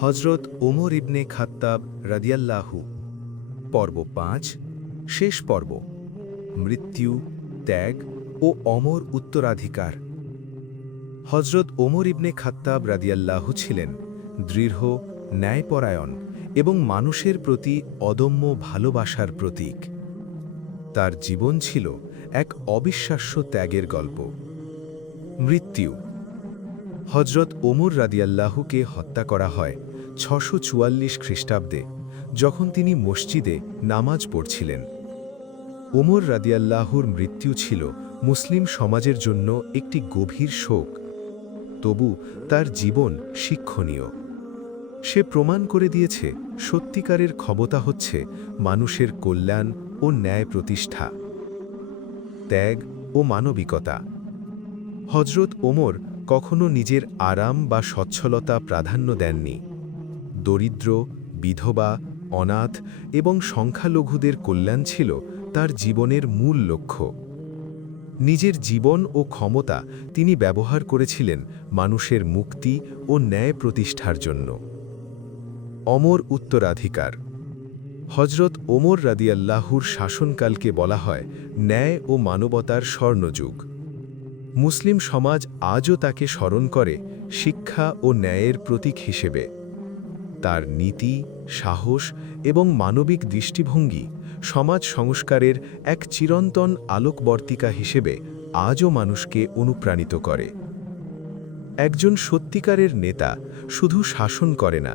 হজরত ওমর ইবনে খাত্তাব রাদিয়াল্লাহু পর্ব ৫ শেষ পর্ব মৃত্যু, ত্যাগ ও অমর উত্তরাধিকার। হজরত ওমর ইবনে খাত্তাব রাদিয়াল্লাহু ছিলেন দৃঢ়, ন্যায়পরায়ণ এবং মানুষের প্রতি অদম্য ভালোবাসার প্রতীক। তার জীবন ছিল এক অবিশ্বাস্য ত্যাগের গল্প। মৃত্যু। হজরত ওমর রাদিয়াল্লাহুকে হত্যা করা হয় ৬৪৪ খ্রিস্টাব্দে, যখন তিনি মসজিদে নামাজ পড়ছিলেন। ওমর রাদিয়াল্লাহুর মৃত্যু ছিল মুসলিম সমাজের জন্য একটি গভীর শোক, তবু তার জীবন শিক্ষণীয়। সে প্রমাণ করে দিয়েছে সত্যিকারের ক্ষমতা হচ্ছে মানুষের কল্যাণ ও ন্যায় প্রতিষ্ঠা। ত্যাগ ও মানবিকতা। হজরত ওমর কখনো নিজের আরাম বা সচ্ছলতা প্রাধান্য দেননি। দরিদ্র, বিধবা, অনাথ এবং সংখ্যালঘুদের কল্যাণ ছিল তার জীবনের মূল লক্ষ্য। নিজের জীবন ও ক্ষমতা তিনি ব্যবহার করেছিলেন মানুষের মুক্তি ও ন্যায় প্রতিষ্ঠার জন্য। অমর উত্তরাধিকার। হজরত ওমর রাদিয়াল্লাহুর শাসনকালকে বলা হয় ন্যায় ও মানবতার স্বর্ণযুগ। মুসলিম সমাজ আজও তাকে স্মরণ করে শিক্ষা ও ন্যায়ের প্রতীক হিসেবে। তার নীতি, সাহস এবং মানবিক দৃষ্টিভঙ্গি সমাজ সংস্কারের এক চিরন্তন আলোকবর্তিকা হিসেবে আজও মানুষকে অনুপ্রাণিত করে। একজন সত্যিকারের নেতা শুধু শাসন করে না,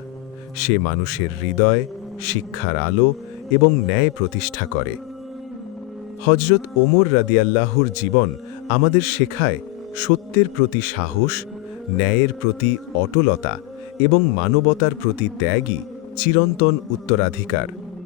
সে মানুষের হৃদয়, শিক্ষার আলো এবং ন্যায় প্রতিষ্ঠা করে। হজরত ওমর রাদিয়াল্লাহুর জীবন আমাদের শেখায় সত্যের প্রতি সাহস, ন্যায়ের প্রতি অটলতা এবং মানবতার প্রতি ত্যাগই চিরন্তন উত্তরাধিকার।